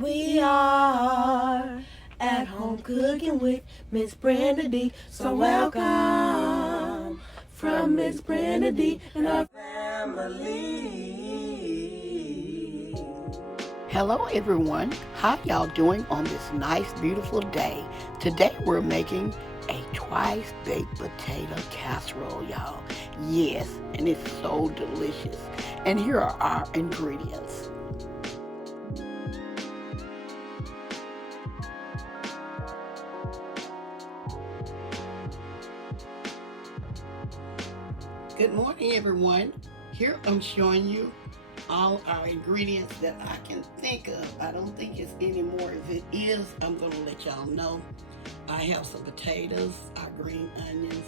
We are at home cooking with Miss Brenda Dee. So welcome from Miss Brenda Dee and our family. Hello everyone, how y'all doing on this nice beautiful day? Today we're making a twice baked potato casserole, y'all. Yes, and it's so delicious. And here are our ingredients. Good morning everyone. Here I'm showing you all our ingredients that I can think of. I don't think it's any more. If it is, I'm going to let y'all know. I have some potatoes, our green onions,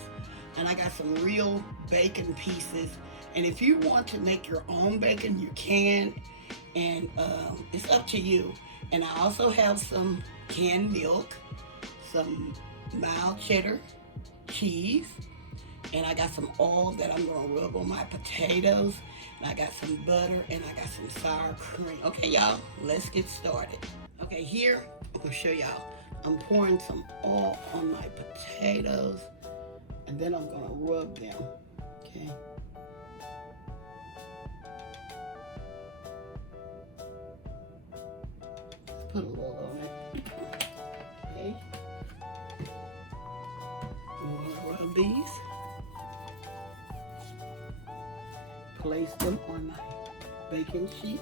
and I got some real bacon pieces. And if you want to make your own bacon, you can, and it's up to you. And I also have some canned milk, some mild cheddar cheese, and I got some oil that I'm gonna rub on my potatoes, and I got some butter, and I got some sour cream. Okay, y'all, let's get started. Okay, here, I'm gonna show y'all. I'm pouring some oil on my potatoes, and then I'm gonna rub them, okay? Let's put a little on it, okay? I'm gonna rub these. Place them on my baking sheet.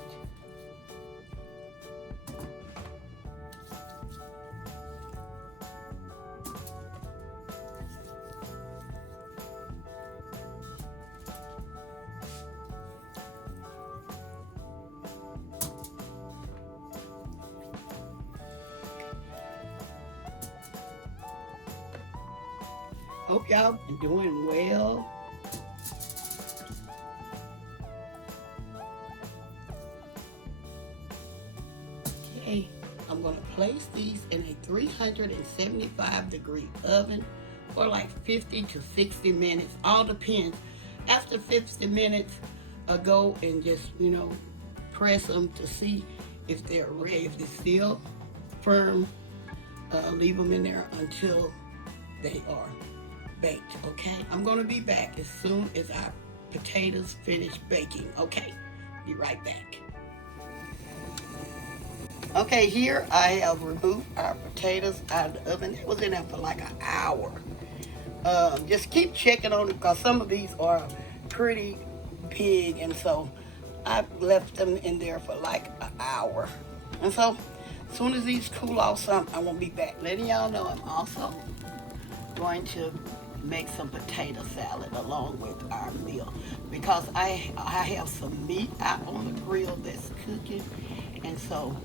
Hope y'all are doing well. Okay, I'm gonna place these in a 375-degree oven for like 50 to 60 minutes. All depends. After 50 minutes, I go and just, press them to see if they're ready. If they're still firm, leave them in there until they are baked, okay? I'm gonna be back as soon as our potatoes finish baking, okay? Be right back. Okay, here I have removed our potatoes out of the oven. It was in there for like an hour. Just keep checking on it because some of these are pretty big, and so I left them in there for like an hour. And so as soon as these cool off some, I won't be back. Letting y'all know I'm also going to make some potato salad along with our meal because I have some meat out on the grill that's cooking, and so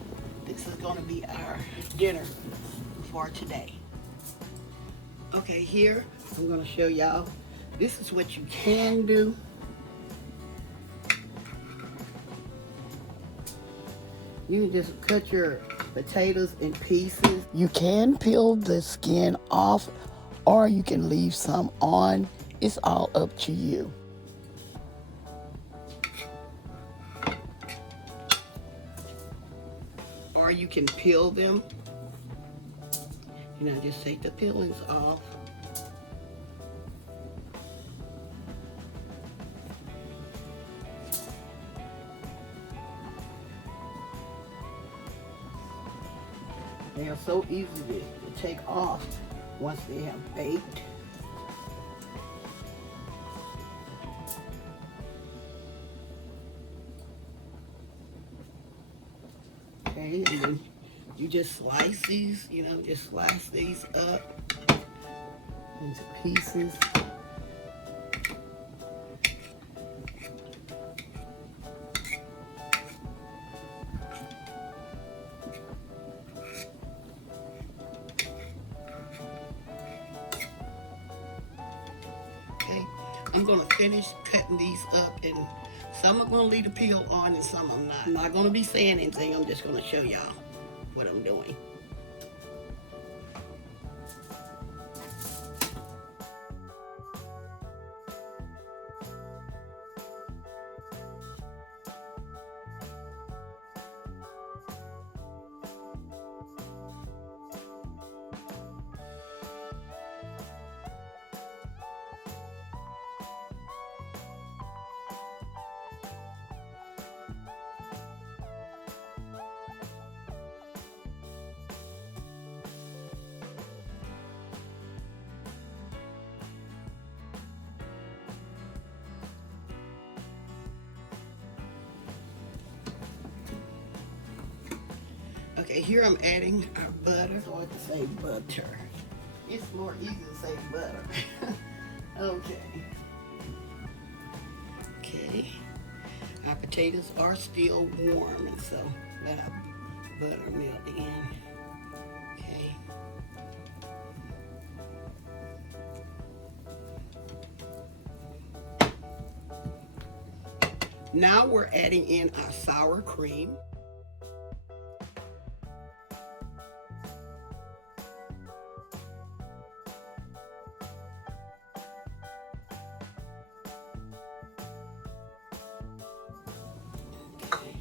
this is going to be our dinner for today. Okay, here I'm going to show y'all. This is what you can do. You can just cut your potatoes in pieces. You can peel the skin off, or you can leave some on. It's all up to you. Or you can peel them. Just take the peelings off. They are so easy to take off once they have baked. Okay, and then you just slice these, just slice these up into pieces. Okay, I'm gonna finish cutting these up, and some I'm gonna leave the peel on and some I'm not. I'm not gonna be saying anything, I'm just gonna show y'all what I'm doing. Okay, here I'm adding our butter. So I have to say butter. It's more easy to say butter. Okay. Okay. Our potatoes are still warm, and so let our butter melt in. Okay. Now we're adding in our sour cream. Okay.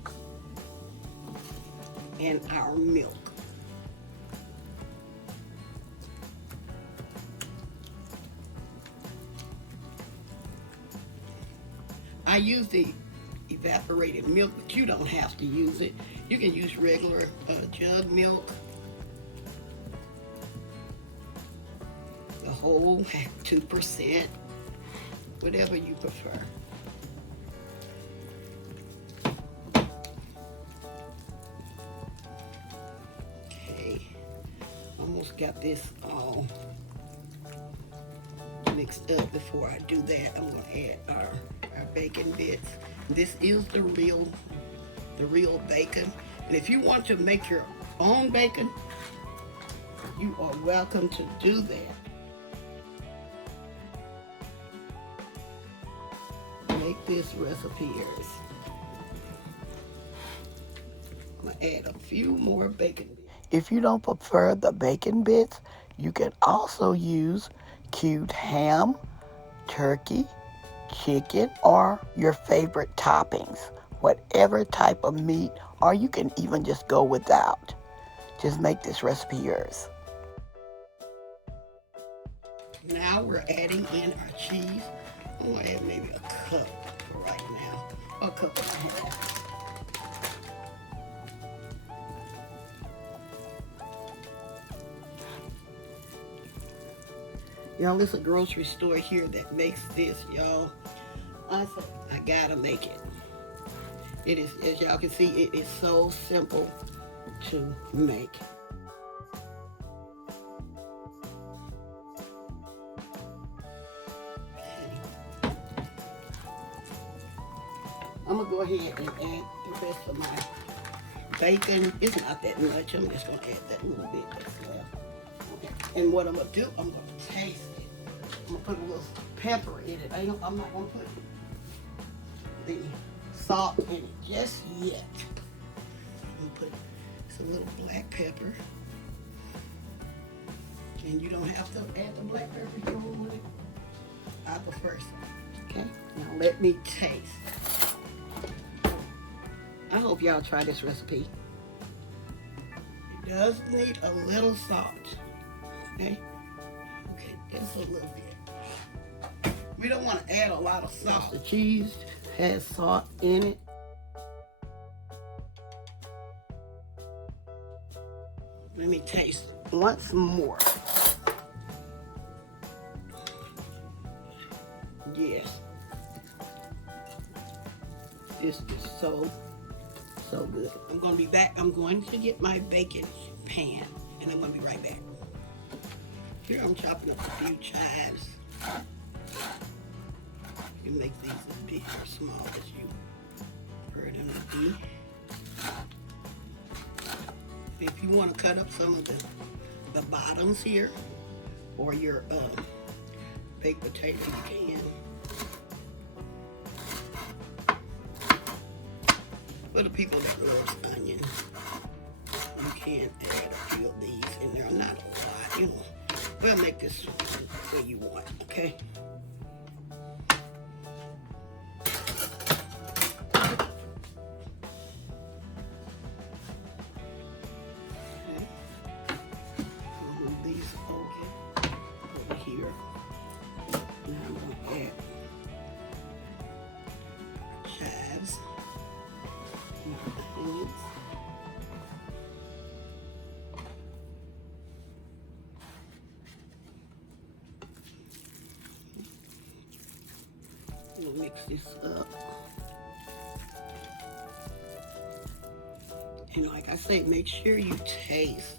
And our milk. I use the evaporated milk, but you don't have to use it. You can use regular jug milk, the whole 2%, whatever you prefer. Okay, almost got this all mixed up. Before I do that, I'm going to add our bacon bits. This is the real bacon. And if you want to make your own bacon, you are welcome to do that. Make this recipe yours. I'm going to add a few more bacon bits. If you don't prefer the bacon bits, you can also use cubed ham, turkey, chicken, or your favorite toppings, whatever type of meat, or you can even just go without. Just make this recipe yours. Now we're adding in our cheese. I'm going to add maybe a cup right now, a cup and a half. Y'all, it's a grocery store here that makes this, y'all. I gotta make it. It is, as y'all can see, it is so simple to make. Okay. I'm gonna go ahead and add the rest of my bacon. It's not that much. I'm just gonna add that little bit that's left. Okay. And what I'm gonna do, I'm gonna taste it. I'm gonna put a little pepper in it. I'm not gonna put the salt in it just yet. I'm gonna put some little black pepper. And you don't have to add the black pepper if you don't want it. I prefer some. Okay, now let me taste. I hope y'all try this recipe. It does need a little salt. Okay? Okay, just a little bit. We don't want to add a lot of salt. The cheese has salt in it. Let me taste once more. Yes. This is so good. I'm going to be back. I'm going to get my bacon pan, and I'm going to be right back. Here I'm chopping up a few chives. You can make these as big or small as you prefer them to be. If you want to cut up some of the bottoms here, or your baked potato, you can. For the people that love onion, you can add a few of these in there. Not a lot, you know. We'll make this the way you want, okay? Move these over here. Now I'm going to add chives. We'll mix this up. And like I say, make sure you taste.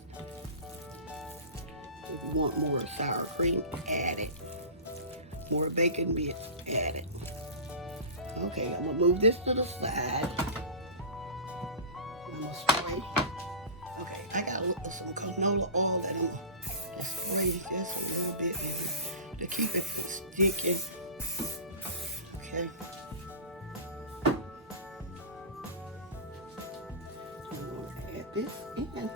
If you want more sour cream, add it. More bacon bits, add it. Okay, I'm gonna move this to the side. I'm gonna spray. Okay, I got some canola oil that I'm gonna spray just a little bit to keep it from sticking. Okay. I'm gonna add this in.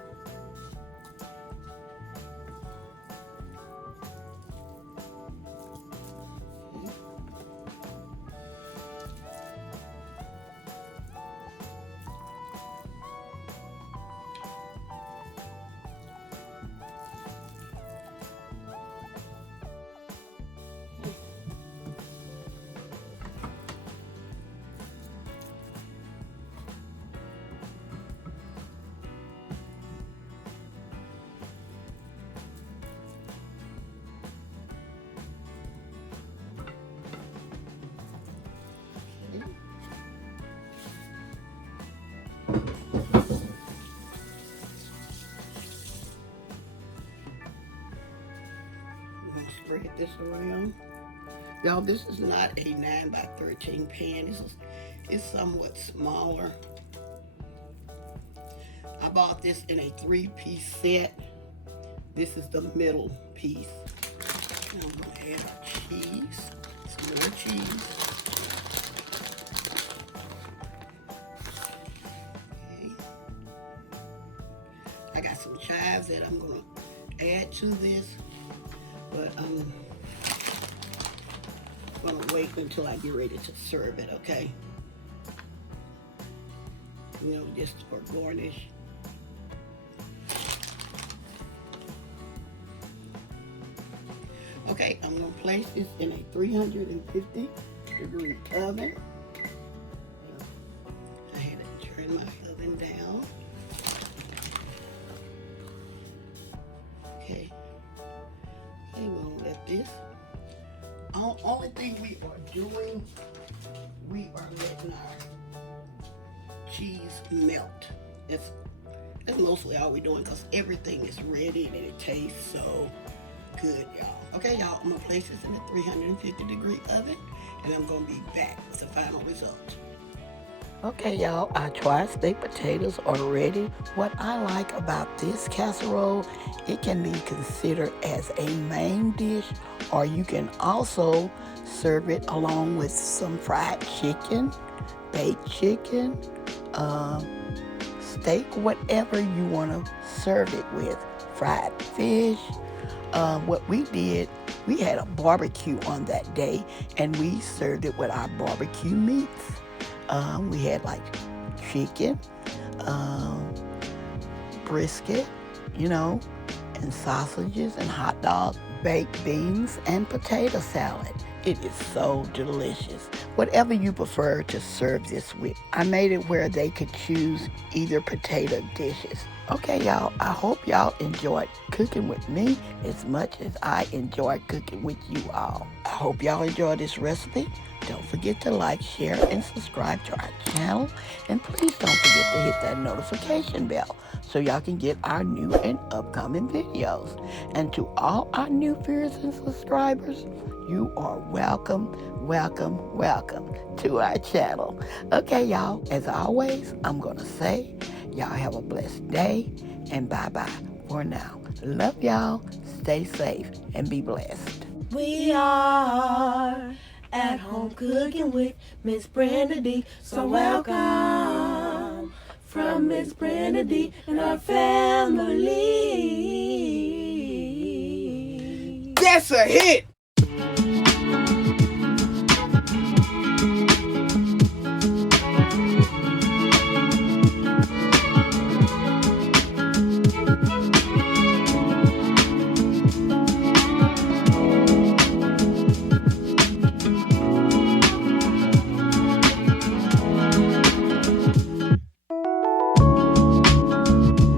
Spread this around. Y'all, this is not a 9 by 13 pan. It's somewhat smaller. I bought this in a 3-piece set. This is the middle piece. And I'm going to add cheese, some more cheese. Okay. I got some chives that I'm going to add to this. But I'm gonna wait until I get ready to serve it, okay? You know, just for garnish. Okay, I'm gonna place this in a 350-degree oven. I had to turn my oven down. Okay. Okay, we'll let this. Only thing we are doing, we are letting our cheese melt. That's mostly all we're doing because everything is ready and it tastes so good, y'all. Okay, y'all, I'm gonna place this in a 350-degree oven and I'm gonna be back with the final result. Okay, y'all, our tri-state potatoes are ready. What I like about this casserole, it can be considered as a main dish, or you can also serve it along with some fried chicken, baked chicken, steak, whatever you want to serve it with. Fried fish. What we did, we had a barbecue on that day, and we served it with our barbecue meats. We had like chicken, brisket, and sausages and hot dogs, baked beans, and potato salad. It is so delicious. Whatever you prefer to serve this with. I made it where they could choose either potato dishes. Okay, y'all, I hope y'all enjoyed cooking with me as much as I enjoy cooking with you all. I hope y'all enjoyed this recipe. Don't forget to like, share, and subscribe to our channel. And please don't forget to hit that notification bell so y'all can get our new and upcoming videos. And to all our new viewers and subscribers, you are welcome to our channel. Okay, y'all, as always, I'm going to say, y'all have a blessed day, and bye-bye for now. Love y'all, stay safe, and be blessed. We are at home cooking with Miss Brenda Dee. So welcome from Miss Brenda Dee and our family. That's a hit!